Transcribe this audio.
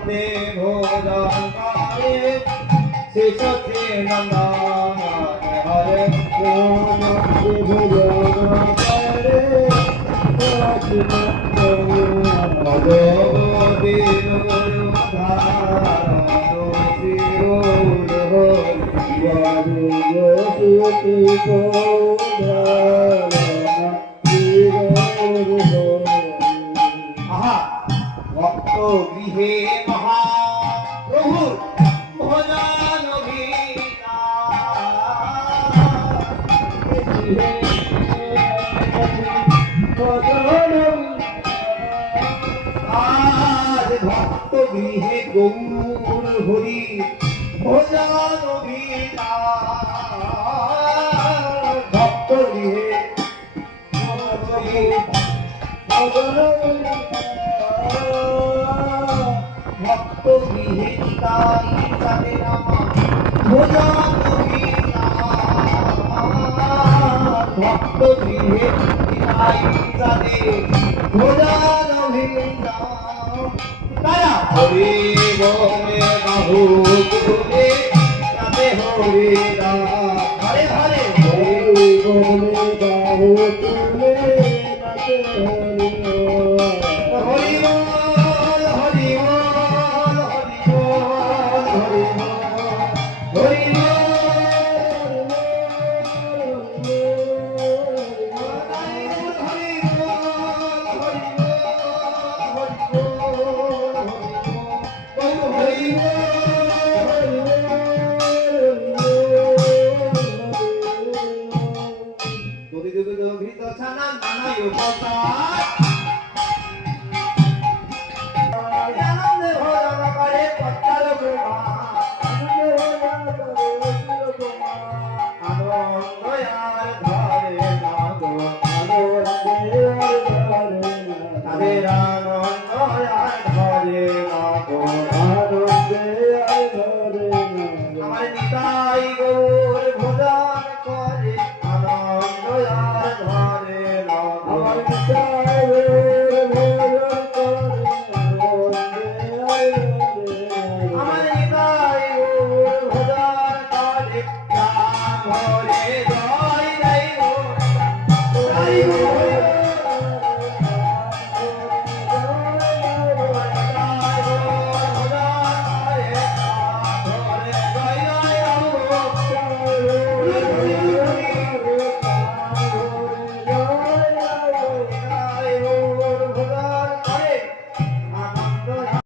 वन्दे भोजनकाले शिशते नन्दाय हरे भोजनकाले भगवती ভক্ত গৃহে মহাপ্রভু ভজন আজ ভক্ত গৃহে গৌর হরি ভজন ভক্ত গৃহে ভক্ত গৃহে নিতাই চাঁদে রামা ভোজন ভক্ত গৃহে নিতাই চাঁদে ভোজন তারা হরি বলে বাহু